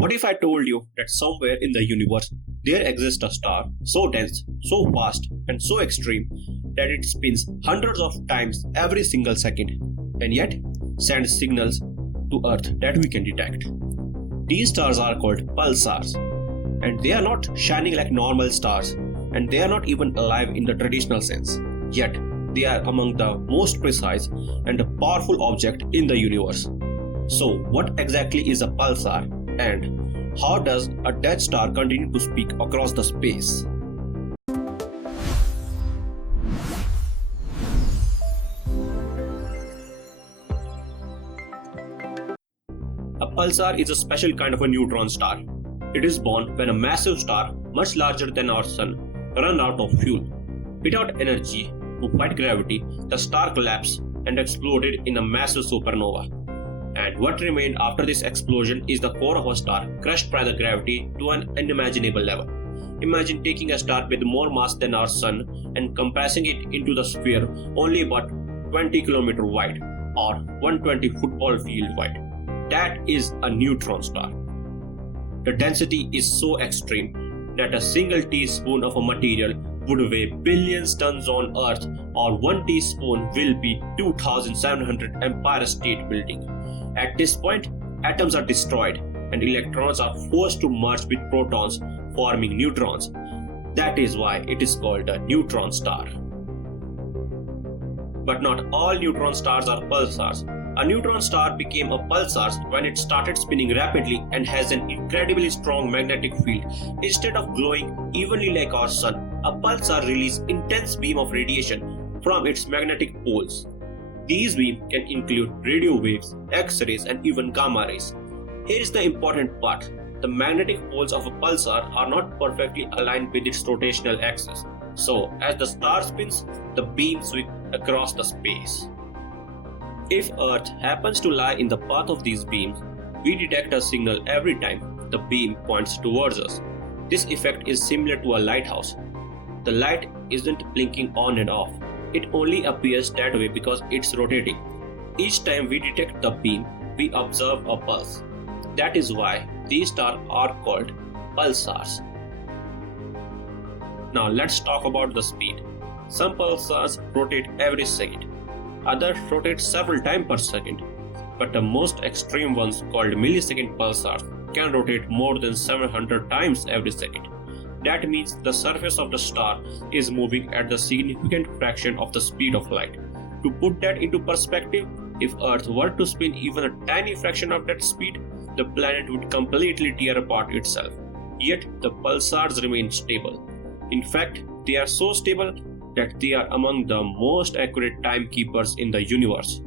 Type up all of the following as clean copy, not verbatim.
What if I told you that somewhere in the universe there exists a star so dense, so vast, and so extreme that it spins hundreds of times every single second and yet sends signals to Earth that we can detect? These stars are called pulsars, and they are not shining like normal stars, and they are not even alive in the traditional sense. Yet, they are among the most precise and powerful object in the universe. So, what exactly is a pulsar, and how does a dead star continue to speak across the space? A pulsar is a special kind of a neutron star. It is born when a massive star, much larger than our Sun, runs out of fuel. Without energy to fight gravity, the star collapsed and exploded in a massive supernova. And what remained after this explosion is the core of a star crushed by the gravity to an unimaginable level. Imagine taking a star with more mass than our Sun and compressing it into the sphere only about 20 km wide or 120 football field wide. That is a neutron star. The density is so extreme that a single teaspoon of a material would weigh billions tons on Earth, or 1 teaspoon will be 2,700 Empire State Building. At this point, atoms are destroyed and electrons are forced to merge with protons, forming neutrons. That is why it is called a neutron star. But not all neutron stars are pulsars. A neutron star became a pulsar when it started spinning rapidly and has an incredibly strong magnetic field. Instead of glowing evenly like our Sun, a pulsar releases intense beam of radiation from its magnetic poles. These beams can include radio waves, X-rays, and even gamma rays. Here is the important part. The magnetic poles of a pulsar are not perfectly aligned with its rotational axis. So, as the star spins, the beams sweep across the space. If Earth happens to lie in the path of these beams, we detect a signal every time the beam points towards us. This effect is similar to a lighthouse. The light isn't blinking on and off. It only appears that way because it's rotating. Each time we detect the beam, we observe a pulse. That is why these stars are called pulsars. Now let's talk about the speed. Some pulsars rotate every second. Others rotate several times per second, but the most extreme ones, called millisecond pulsars, can rotate more than 700 times every second. That means the surface of the star is moving at the significant fraction of the speed of light. To put that into perspective, if Earth were to spin even a tiny fraction of that speed, the planet would completely tear apart itself. Yet the pulsars remain stable. In fact, they are so stable that they are among the most accurate timekeepers in the universe.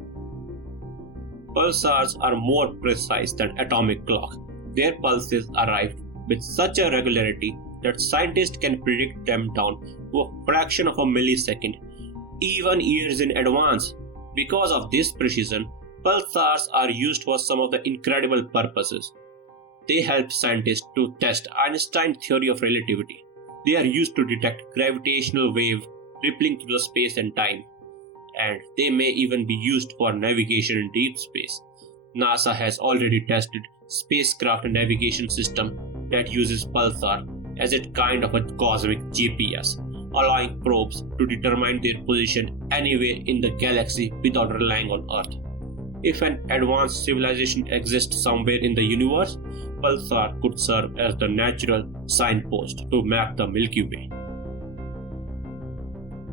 Pulsars are more precise than atomic clock. Their pulses arrive with such a regularity that scientists can predict them down to a fraction of a millisecond, even years in advance. Because of this precision, pulsars are used for some of the incredible purposes. They help scientists to test Einstein's theory of relativity. They are used to detect gravitational waves rippling through the space and time, and they may even be used for navigation in deep space. NASA has already tested spacecraft navigation system that uses pulsar as a kind of a cosmic GPS, allowing probes to determine their position anywhere in the galaxy without relying on Earth. If an advanced civilization exists somewhere in the universe, pulsar could serve as the natural signpost to map the Milky Way.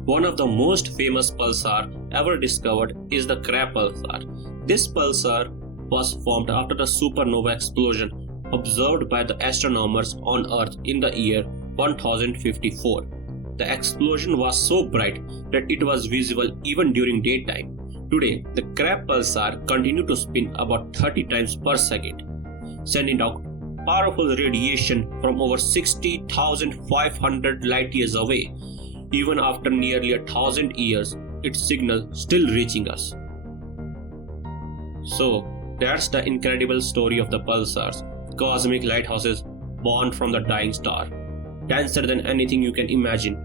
One of the most famous pulsar ever discovered is the Crab pulsar. This pulsar was formed after the supernova explosion observed by the astronomers on Earth in the year 1054. The explosion was so bright that it was visible even during daytime. Today, the Crab pulsar continues to spin about 30 times per second, sending out powerful radiation from over 60,500 light years away. Even after nearly 1,000 years, its signal still reaching us. So, that's the incredible story of the pulsars, cosmic lighthouses born from the dying star, denser than anything you can imagine,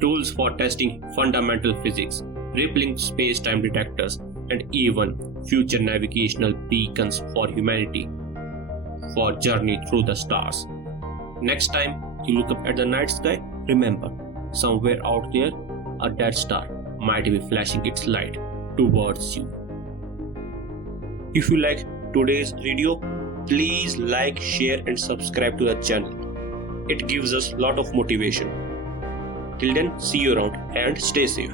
tools for testing fundamental physics, rippling space-time detectors, and even future navigational beacons for humanity. for journey through the stars. Next time you look up at the night sky, remember, somewhere out there, a dead star might be flashing its light towards you. If you like today's video, please like, share and subscribe to the channel. It gives us a lot of motivation. Till then, see you around and stay safe.